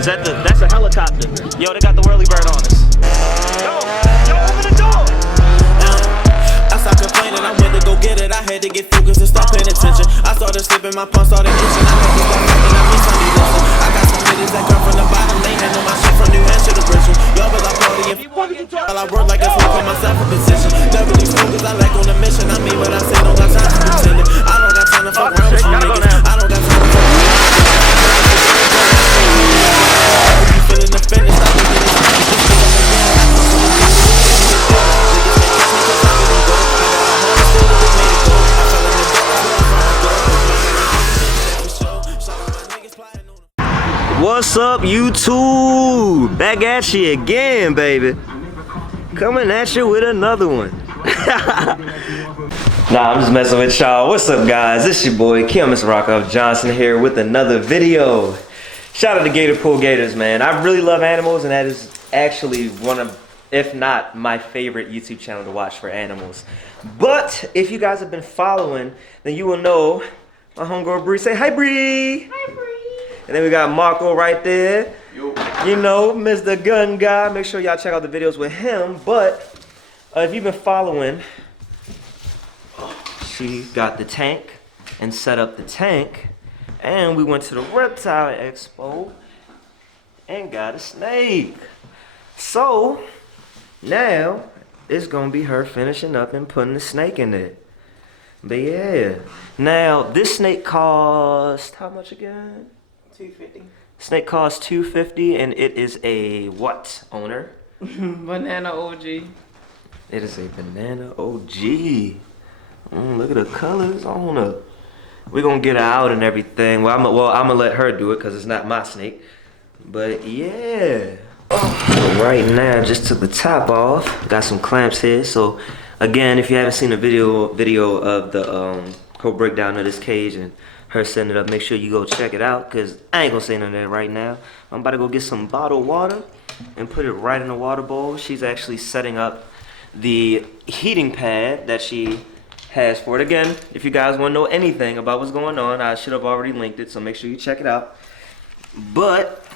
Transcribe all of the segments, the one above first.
Is that that's a helicopter. Yo, they got the whirly bird on us. Yo, open the door. I stopped complaining, I went to go get it. I had to get focused and start paying attention. I started slipping, my palms started itching. I had to start thinking, I miss Sunday listen. I got some niggas that come from the bottom. They handle my shit from New Hampshire to Bristol. Y'all but I party and while I work like a slave, put myself in position. Never these focus, I like on the mission. I mean what I say, don't got time to pretend it. I don't got time to fuck around with you niggas. I don't got time to fuck around. You feeling the finish, stop thinking it's time. What's up, YouTube? Back at you again, baby. Coming at you with another one. Nah, I'm just messing with y'all. What's up, guys? It's your boy, Mr. Rockoff Johnson here with another video. Shout out to Gator Pool Gators, man. I really love animals, and that is actually one of, if not my favorite YouTube channel to watch for animals. But if you guys have been following, then you will know my homegirl Bree. Say hi, Bree. Hi, Bree. And then we got Marco right there. Yo. You know, Mr. Gun Guy. Make sure y'all check out the videos with him. But if you've been following, she got the tank and set up the tank. And we went to the Reptile Expo and got a snake. So now it's gonna be her finishing up and putting the snake in there. But yeah. Now this snake cost how much again? $250. Snake costs $250, and it is a what owner? Banana OG. It is a banana OG. Look at the colors on her. We're gonna get her out and everything. Well, I'm gonna let her do it because it's not my snake. But yeah. Right now, just took the top off. Got some clamps here. So again, if you haven't seen a video of the whole breakdown of this cage and her setting it up, make sure you go check it out, because I ain't gonna say none of that right now. I'm about to go get some bottled water and put it right in the water bowl. She's actually setting up the heating pad that she has for it. Again, if you guys want to know anything about what's going on, I should have already linked it, so make sure you check it out. But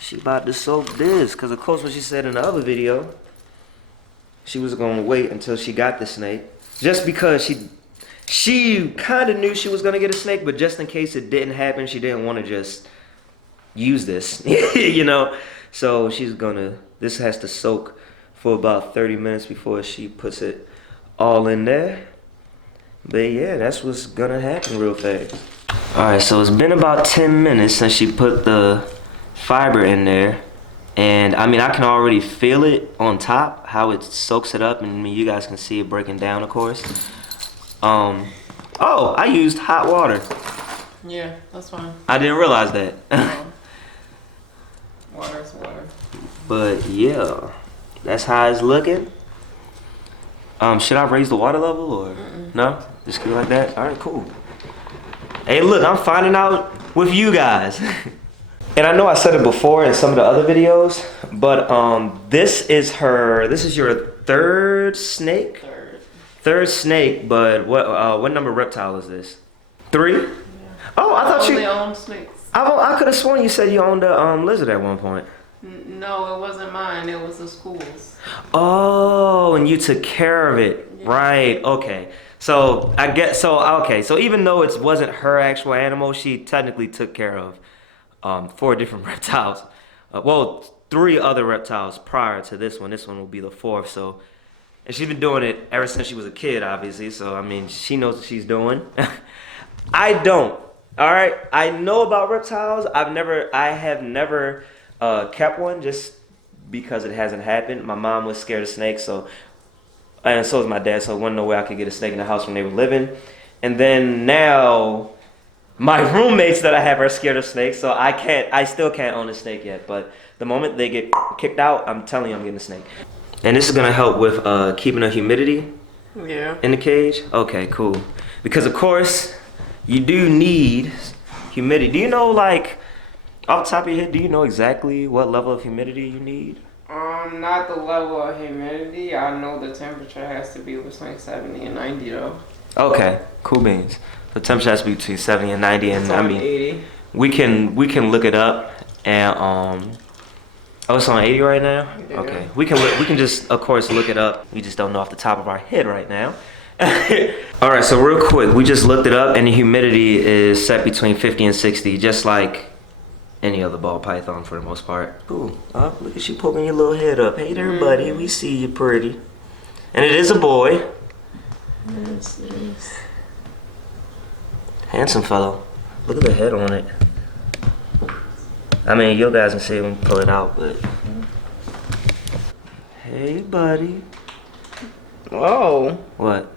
she about to soak this, because of course what she said in the other video, she was gonna wait until she got the snake, just because she kind of knew she was gonna get a snake, but just in case it didn't happen, she didn't want to just use this, you know. So this has to soak for about 30 minutes before she puts it all in there. But yeah, that's what's gonna happen real fast. All right, so it's been about 10 minutes since she put the fiber in there, and I mean I can already feel it on top, how it soaks it up, and I mean, you guys can see it breaking down, of course. Oh, I used hot water. Yeah, that's fine. I didn't realize that. Water is water. But yeah, that's how it's looking. Should I raise the water level or no? Just keep it like that? All right, cool. Hey, look, I'm finding out with you guys. And I know I said it before in some of the other videos, but this is your third snake? Third snake, but what number reptile is this? 3? Yeah. Oh, I thought you own snakes. I could have sworn you said you owned a lizard at one point. No, it wasn't mine. It was the school's. Oh, and you took care of it. Yeah. Right. Okay. So so even though it wasn't her actual animal, she technically took care of 4 different reptiles. Well, 3 other reptiles prior to this one. This one will be the 4th. So. And she's been doing it ever since she was a kid, obviously. So, I mean, she knows what she's doing. I don't. All right? I know about reptiles. I have never kept one just because it hasn't happened. My mom was scared of snakes, and so was my dad. So, wasn't no way I could get a snake in the house when they were living. And then now, my roommates that I have are scared of snakes. So, I still can't own a snake yet. But the moment they get kicked out, I'm telling you I'm getting a snake. And this is gonna help with keeping the humidity in the cage. Okay, cool. Because of course, you do need humidity. Do you know, like, off the top of your head, do you know exactly what level of humidity you need? Not the level of humidity. I know the temperature has to be between 70 and 90 though. Okay, cool beans. The temperature has to be between 70 and 90, and I mean, 80. we can look it up And oh, it's on 80 right now. Yeah. Okay, we can just of course look it up. We just don't know off the top of our head right now. All right, so real quick, we just looked it up, and the humidity is set between 50 and 60, just like any other ball python for the most part. Cool. Oh, look at you poking your little head up. Hey there, buddy. We see you, pretty. And it is a boy. Yes, it is. Handsome fellow. Look at the head on it. I mean, you guys can see it when you pull it out, but. Hey, buddy. Whoa. What?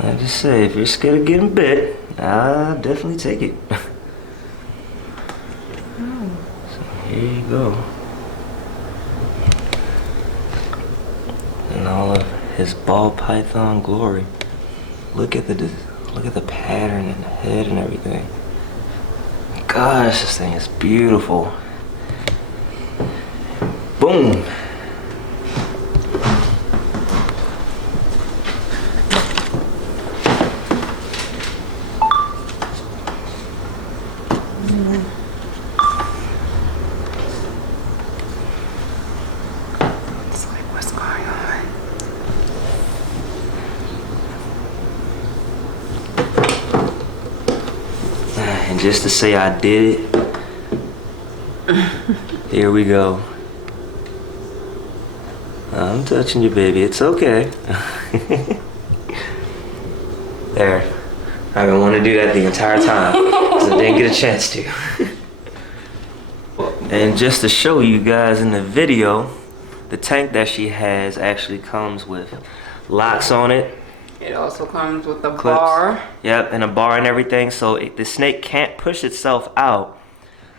I just say, if you're scared of getting bit, I'll definitely take it. So here you go. In all of his ball python glory. Look at the pattern and the head and everything. Gosh, this thing is beautiful. Boom. It's like, what's going on? And just to say I did it, here we go. I'm touching you, baby. It's okay. There. I've been wanting to do that the entire time, so I didn't get a chance to. And just to show you guys in the video, the tank that she has actually comes with locks on it. It also comes with a Clips. bar. Yep, and a bar and everything, so the snake can't push itself out.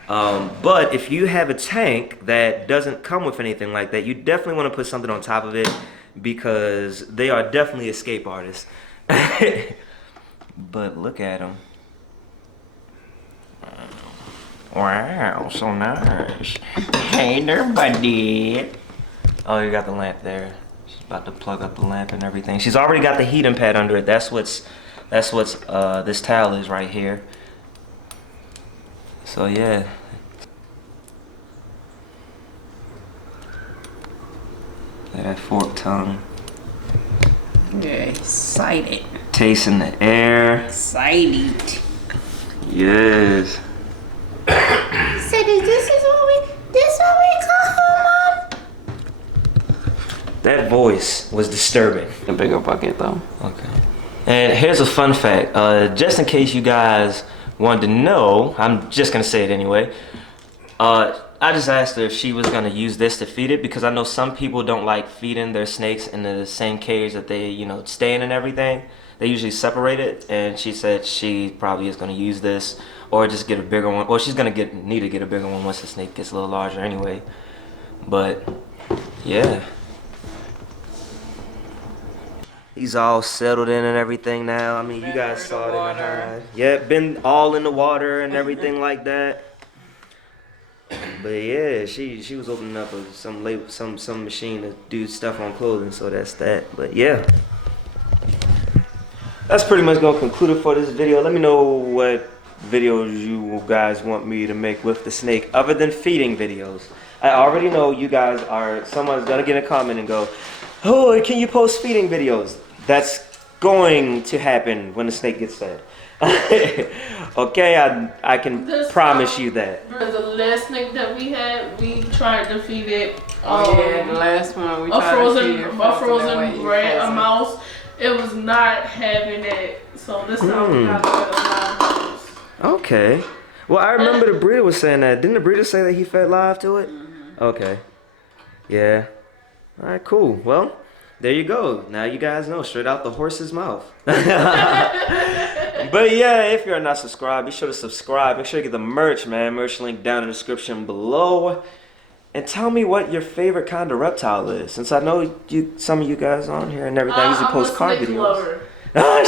But if you have a tank that doesn't come with anything like that, you definitely want to put something on top of it, because they are definitely escape artists. But look at them. Wow, so nice. Hey there, buddy. Oh, you got the lamp there. She's about to plug up the lamp and everything. She's already got the heating pad under it. That's what's this towel is right here. So yeah. Look at that forked tongue. Yeah, excited. Tasting the air. Excited. Yes. So this is what we call home, Mom? That voice was disturbing. A bigger bucket though. Okay. And here's a fun fact. Just in case you guys wanted to know, I'm just gonna say it anyway. I just asked her if she was gonna use this to feed it, because I know some people don't like feeding their snakes in the same cage that they, stay in and everything. They usually separate it, and she said she probably is gonna use this, or just get a bigger one. Well, she's gonna need to get a bigger one once the snake gets a little larger anyway. But yeah. He's all settled in and everything now. I mean, you guys saw it in the hide. Yeah, been all in the water and everything like that. But yeah, she was opening up some machine to do stuff on clothing, so that's that. But yeah, that's pretty much gonna conclude it for this video. Let me know what videos you guys want me to make with the snake, other than feeding videos. I already know you guys someone's gonna get a comment and go, "Oh, can you post feeding videos?" That's going to happen when the snake gets fed. Okay, I can promise you that. The last snake that we had, we tried to feed it. Yeah, the last one we a tried frozen, to feed it a frozen rat, a frozen. mouse. It was not having it, so this time we got to get a mouse. Okay. Well, I remember the breeder was saying that. Didn't the breeder say that he fed live to it? Okay. Yeah. All right, cool. Well, there you go. Now you guys know, straight out the horse's mouth. But yeah, if you're not subscribed, be sure to subscribe. Make sure you get the merch, man. Merch link down in the description below. And tell me what your favorite kind of reptile is. Since I know some of you guys on here and everything, I usually post car videos.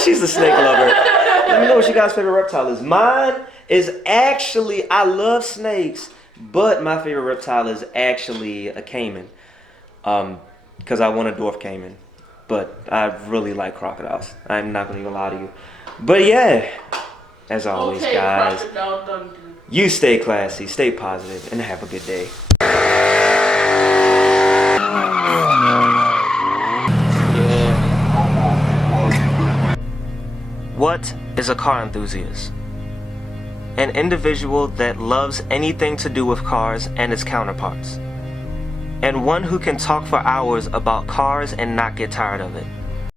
She's a snake lover. Let me know what you guys' favorite reptile is. Mine is actually, I love snakes, but my favorite reptile is actually a caiman. Because I want a dwarf caiman. but I really like crocodiles. I'm not gonna even lie to you. But yeah, as always, Okay, guys, Crocodile Dundee. you stay classy, stay positive, and have a good day. What is a car enthusiast? An individual that loves anything to do with cars and its counterparts, and one who can talk for hours about cars and not get tired of it.